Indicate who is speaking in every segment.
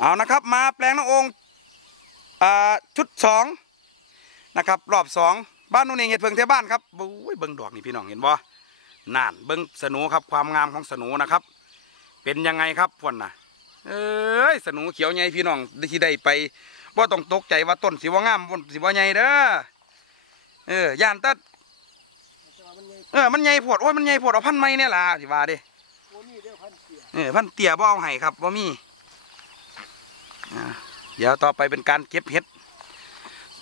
Speaker 1: เอานะครับ มาแปลงน้ององค์ชุดสองนะครับรอบสองบ้านนุ่นเองเห็ดเพิงเทบ้านครับบุ้ยเบิ้งดอกนี่พี่น้องเห็นบ่น่านเบิ้งสนูครับความงามของสนูนะครับ เป็นยังไงครับพวนน่ะเอ้ยสนูเขียวใหญ่พี่น้องที่ได้ไปว่าต้องตกใจว่าต้นสิว่างามต้นสิว่าใหญ่เด้อเออย่านตัด
Speaker 2: แต่ว่ามันใหญ่
Speaker 1: เออมันใหญ่โพดโอ้ยมันใหญ่โพดเอาพันไม้เนี่ยล่ะสิว่าด้
Speaker 2: โอ้นี่เอ
Speaker 1: อพันเตี้ยบ่เอาให้ครับบ่มี่ เดี๋ยวต่อไปเป็นการเก็บเห็ด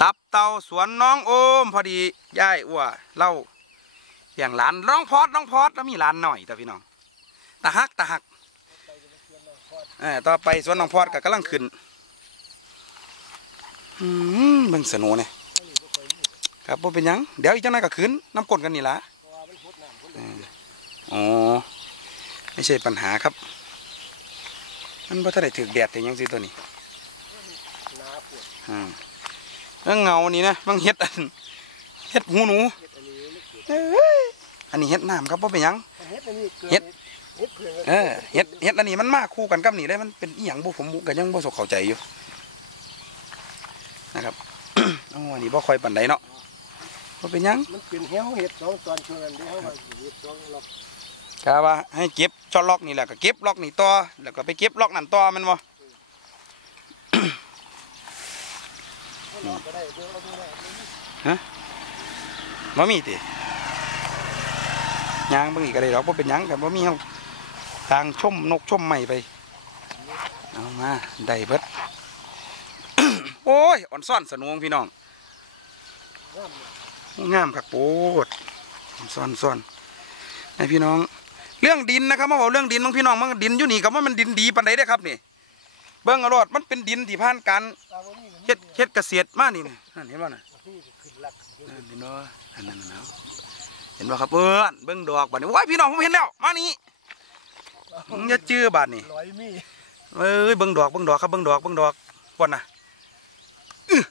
Speaker 1: ตับเตาสวนน้องโอม พอดีย่ายอ้วเล่าอย่างหลานน้องพอดน้องพอดแล้วมีหลานหน่อยแต่พี่น้องตาฮักตาฮัก
Speaker 2: เออ
Speaker 1: ต่อไปสวนน้องพอดก็กำลังขึ้นอืมเบิ่งสนุเนี่ย
Speaker 2: ค
Speaker 1: รับบ่เป็นยังเดี๋ยวอีกจังน่อยก็ขึ้นน้ำกลนกันนี่ละอ๋อไม่ใช่ปัญหาครับ มันบ่ทันได้ถึกแดดแต่ยังสิตัวนี้ อ่าเรื่องเงานี่นะบางเฮ็ดอันเฮ็ดหูหนู
Speaker 2: อันนี้เฮ็
Speaker 1: ดน้ำครับบ่เป็นยัง
Speaker 2: เฮ็ดเห็ด
Speaker 1: เฮ็ด
Speaker 2: เพื่อน
Speaker 1: เออเฮ็ดเฮ็ดอันนี้มันมากคู่กันกับนี่ได้มันเป็นอีหยังบ่ผมบุก็ยังบ่สกเข้าใจอยู่นะครับอ้อันนี้บ่คอยปานใดเนาะบ่เป็นยัง
Speaker 2: มันเป็นเหี้ยวเฮ็ดสองตอนช่วงนั้นเด้เฮาว่าเฮ็ดสองรอบ
Speaker 1: กะว่าให้เก็บช็อตล็อกนี่แหละก็เก็บล็อกนี่ต่อแล้วก็ไปเก็บล็อกนั่นต่อมันบ่
Speaker 2: รอบก็ได้เด้อเอาดูได้
Speaker 1: บ่มีติยางบิ่งอีกก็ได้ดอกบ่เป็นยังก็บ่มีเฮาทางชมนกชมไม้ไปเอามาได้เบิดโอ้ยอ่อนซ่อนสนวงพี่น้อง
Speaker 2: งาม
Speaker 1: งามคักโปดอ่อนซ่อนซ่อนไอพี่น้อง เรื่องดินนะครับมาบอกเรื่องดินบางพี่น้องมันดินอยู่นี่ก็ว่ามันดินดีปานใดเด้ครับนี่เบิ่งอารอดมันเป็นดินที่ผ่านการ เฮ็ดเฮ็ดเกษตรมานี่นี่นั่นเห็นบ่น่ะ
Speaker 2: นี่ขึ้นหลัก
Speaker 1: นั่นเห็นบ่อันนั้นน่ะเอาเห็นบ่ครับเอิ้นเบิ่งดอกบัดนี้โอ้ยพี่น้องผมเห็นแล้วมานี่มึงอย่าจื้อบาดนี่
Speaker 2: ร้อยมี
Speaker 1: เอ้ยเบิ่งดอกเบิ่งดอกครับเบิ่งดอกเบิ่งดอกก่อนน่ะอื้อ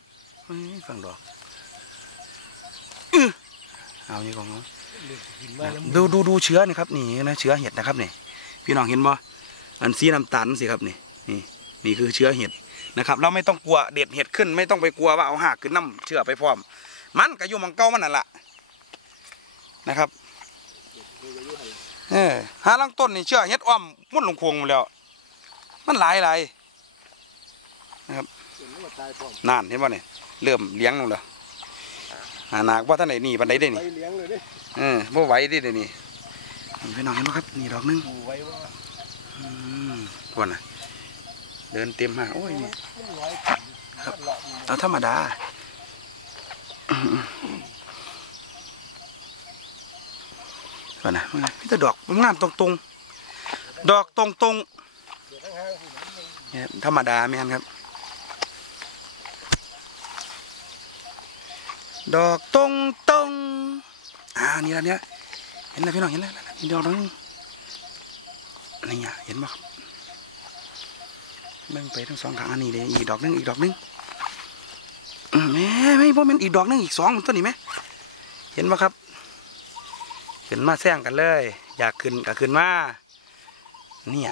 Speaker 1: เฮ้ยฟังดอกอื้อเอานี่ของเขา
Speaker 2: ขึ้นมาแล้ว
Speaker 1: ดูดูดูเชื้อนี่ครับนี่นะเชื้อเห็ดนะครับนี่พี่น้องเห็นบ่อันสีน้ำตาลสิครับนี่นี่นี่คือเชื้อเห็ด นะครับเราไม่ต้องกลัวเด็ดเห็ดขึ้น ไม่ต้องไปกลัวว่าเอาหากขึ้นน้ำเชื้อไปพร้อม มันก็อยู่หมังเก้ามันนั่นแหละนะครับเออหาลังต้นนี่เชื้อเห็ดอ้อมมุ่นลงควงหมดแล้ว มันหลายหลาย
Speaker 2: เห็นว่าตายพร้อม
Speaker 1: นานเห็นบ่เนี่ยเริ่มเลี้ยงลงแล้วหาหนากว่าท่านไหนนี่ปันไดได้
Speaker 2: ไป
Speaker 1: นี่
Speaker 2: เลี้ยงเลยเด้
Speaker 1: เออบ่ไหวเด้เดี๋ยวนี้นี่พี่น้องเห็นบ่ครับนี่ดอกหนึง
Speaker 2: ปลูกไว้ว่า
Speaker 1: อืมก่อนนะ เดินเต็มมาโอ้ยนี่
Speaker 2: มันร้อยขึ้นมันเลาะนี่
Speaker 1: เอาธรรมดาก่อนนะพี่แต่ดอกงามตรงๆดอกตรง
Speaker 2: เดี๋ยวทั้งห้างสิมันยัง
Speaker 1: ๆเนี่ยธรรมดาแม่นครับ ดอกตรงตรงๆอ่านี่ละเนี่ยเห็นแล้วพี่น้องเห็นแล้วนี่ดอกนึงนี่อะเห็นบ่ครับ เบิ่งไปทั้งสองขางอันนี้เลยอีกดอกนึงอีกดอกนึงอืมแม่ไม่บ่แม่นอีกดอกนึงอีกสองต้นนี่ไหมเห็นบ่ครับขึ้นมาแซงกันเลย อยากขึ้นก็ขึ้นมาเนี่ย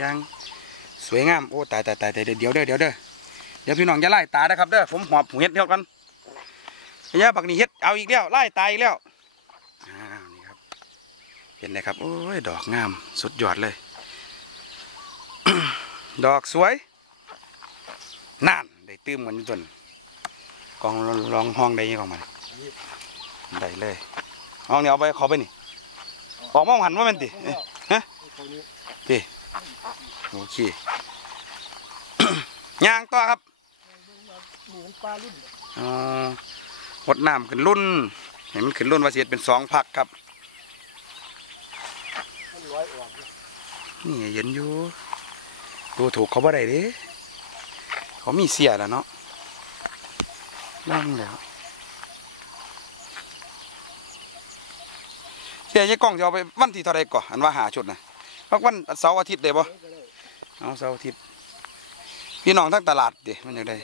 Speaker 1: ยังสวยงามโอ้ตายตายตายตายเดี๋ยวเด้อเดี๋ยวเด้อเดี๋ยวพี่น้องอย่าไล่ตานะครับเด้อผมหอบหูเฮ็ดเดียวกันอย่าบักนี่เฮ็ดเอาอีกแล้วไล่ตายอีกแล้วอ้าวนี่ครับเห็นไหมครับโอ้ยดอกงามสุดยอดเลย ดอกสวยนั่นได้ตื้มกันอยู่ต้นกองลองห้องได้ยังของมันได้เลยห้องนี้เอาไปเขาไปนี่ออกมองหันว่าเป็นติเอ๊ะฮะ
Speaker 2: เขานี้
Speaker 1: ติโอเคย่างต่อครับ
Speaker 2: นี่มันปลารุ่นเนี่ย
Speaker 1: อ๋อหดน้ำขึ้นรุ่นเห็นมันขึ้นรุ่นว่าเสียเป็นสองพักครับ
Speaker 2: นี่เห็
Speaker 1: นอยู่ ดูถูกเขาบ่ได้เด้เขามีเสียแล้วเนาะล่างแล้วเสียยี่กล้องจะเอาไปวันที่เท่าไรก่อนอันว่าหาชุดนะพักวันเสาร์อาทิตย์ได้บ่เอาเสาร์อาทิตย์พี่น้องทั้งตลาดด้มันยังได้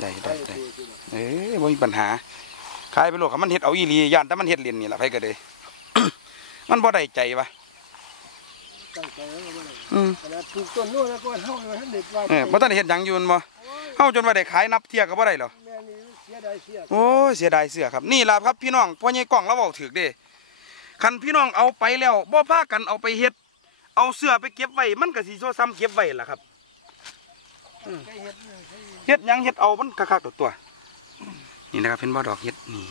Speaker 1: ได้
Speaker 2: ได้
Speaker 1: ได้
Speaker 2: ดูสิล่ะ
Speaker 1: เอ้ยบ่มีปัญหาขายไปโลกมันเฮ็ดเอาอีหลีย่านแต่มันเฮ็ดเลียนนี่ล่ะไผก็ได้มันบ่ได้ใจวะ
Speaker 2: ตั้งใจแล้วก็บ่ได้
Speaker 1: อืม
Speaker 2: ขนาดปลูกต้นนู้นแล้วก็เฮาให้เด็ดว่า
Speaker 1: เออบ่ทันได้เฮ็ดหยังอยู่แม่นบ่เฮาจนว่าได้ขายนับเที่ยก็บ่ได้หรอ
Speaker 2: แม่นี่เสียดายเสีย
Speaker 1: โอ้ยเสียดายเสื้อครับนี่ล่ะครับพี่น้องพ่อใหญ่กล้องเราเว้าถูกเด้คันพี่น้องเอาไปแล้วบ่พากันเอาไปเฮ็ด เอาเสื้อไปเก็บไว้มันก็สิโซซ้ำเก็บไว้ล่ะครับ
Speaker 2: ใครเฮ็ดเนี่ยใคร
Speaker 1: เฮ็ดหยังเฮ็ดเอามันคักๆตัวตัวนี่นะครับเห็นบ่ดอกเฮ็ดนี่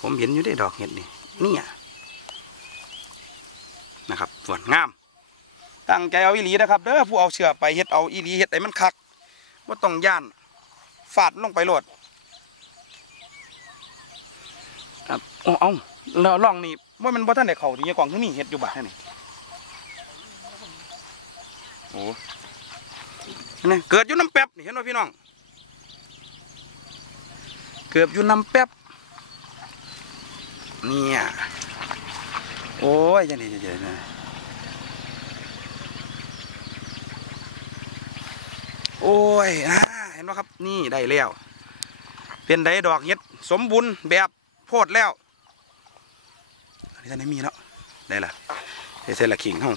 Speaker 1: ผมเห็นอยู่ได้ดอกเห็ดนี่เนี่ยนะครับส่วนงาม ตั้งใจเอาอีหลีนะครับเด้อผู้เอาเชือไปเฮ็ดเอาอีหลีเฮ็ดไอ้มันคักว่าต้องย่านฟาดลงไปโหลดครับโอ้เอาแล้วลองนี่ว่ามันบ่ทันได้เขาที่ยายกวางคือมีเฮ็ดอยู่บานนี่โอ้นี่เกิดอยู่น้ำแป๊บนี่เห็นบ่พี่น้อง เกือบอยู่น้ำแป๊บเนี่ยโอ้ยจังนี่จังนี่ โอ้ยอ่าเห็นไหมครับนี่ได้แล้วเป็นไดดอกเห็ดสมบูรณ์แบบโพดแล้วอันนี้ท่านได้มีแล้วได้ละได้เส้นละขิงห้อง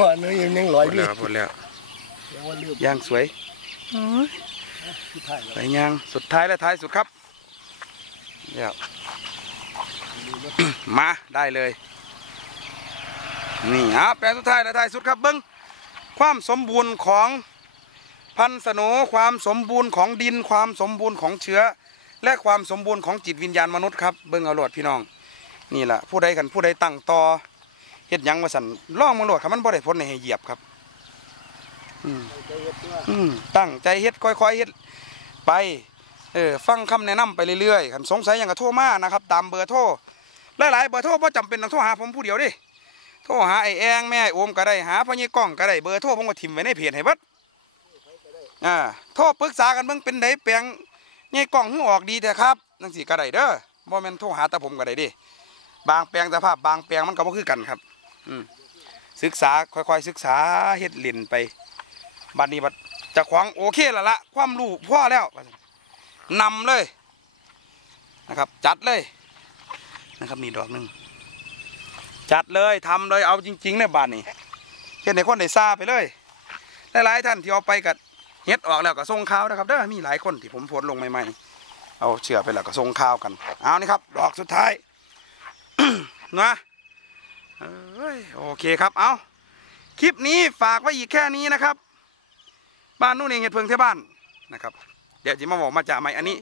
Speaker 2: ว่าเนื้อยังยังลอย
Speaker 1: โพด
Speaker 2: อยู่
Speaker 1: แล้วโพดแล้ว
Speaker 2: ยังว่าลืม
Speaker 1: ย่างสวย
Speaker 2: ที่ถ่าย
Speaker 1: สวยย่างสุดท้ายและท้ายสุดครับเดี๋ยวมาได้เลย นี่ฮะแปลงสุดท้ายและท้ายสุดครับเบิ้งความสมบูรณ์ของพันธุ์สโหนความสมบูรณ์ของดิน ความสมบูรณ์ของเชื้อ และความสมบูรณ์ของจิตวิญญาณมนุษย์ครับเบิ้งเอาโลดพี่น้อง นี่แหละผู้ใดกันผู้ใดตั้งต่อเฮ็ดยังมาสั่นล่องมึงโลดครับมันบ่ได้ผลให้เหยียบครับอืม
Speaker 2: ตั้
Speaker 1: งใจเฮ็ดค่อยๆเฮ็ดไปเออฟังคำแนะนำไปเรื่อยๆคันสงสัยหยังก็โทรมานะครับ ตามเบอร์โทรหลายๆเบอร์โทรบ่จำเป็นต้องโทรหาผมผู้เดียวดิ โทรหาไอ้แองแม่โอมก็ได้หาพ่อใหญ่กล้องก็ได้เบอร์โทรผมก็ทิมไว้ในเพจให้บิดอ่าโทรปรึกษากันเบิ่งเป็นไดแปลงใหญ่กล้องหือออกดีแท้ครับจังซี่ก็ได้เด้อบ่แม่นโทรหาแต่ผมก็ได้ดิบางแปลงสภาพบางแปลงมันก็บ่คือกันครับอืมศึกษาค่อยๆศึกษาเฮ็ดเล่นไปบัดนี้บัดจะขวางโอเคล้วละความรู้พ่อแล้วนำเลยนะครับ จัดเลยนะครับนี่ดอกหนึ่ง จัดเลยทำเลยเอาจริงๆเนี่ยบาดนี้เห็นในคนได้ซาไปเลยหลายๆท่านที่เอาไปกับเฮ็ดออกแล้วก็ส่งข่าวนะครับเด้อมีหลายคนที่ผมโพสลงใหม่ๆเอาเชื่อไปแล้วก็ส่งข่าวกันเอานี่ครับดอกสุดท้ายนะเอ้ยโอเคครับเอาคลิปนี้ฝากไว้อีกแค่นี้นะครับ บ้านนู่นเองเห็ดเพิงที่บ้านนะครับ เดี๋ยวจะมาบอกมาจ่าใหม่อันนี้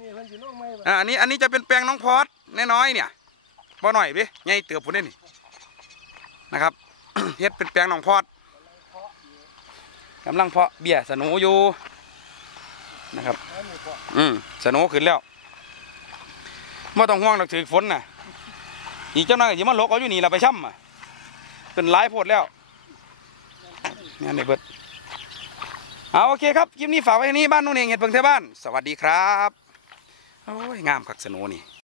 Speaker 1: อ่าอันนี้อันนี้จะเป็นแปลงน้องพอดน้อยๆเนี่ยบ่หน่อยดิใหญ่เตือบผมได้นี่ นะครับเฮ็ดเป็นแปลงหนองพอดกำลังเพาะเบี้ยสนูอยู่นะครับ
Speaker 2: อื
Speaker 1: มสนูขึ้นแล้วไม่ต้องห่วงหรอกถือฝนน่ะอีกเจ้าหน้าที่มาลกเอาอยู่นี่เราไปช่ำอะเป็นหลายโพดแล้วนี่ในเบิดเอาโอเคครับคลิปนี้ฝากไว้แค่นี้บ้านนู่นเองเห็ดเพิ่งเทบ้าน สวัสดีครับ โอ้ย งามคักสนูนี่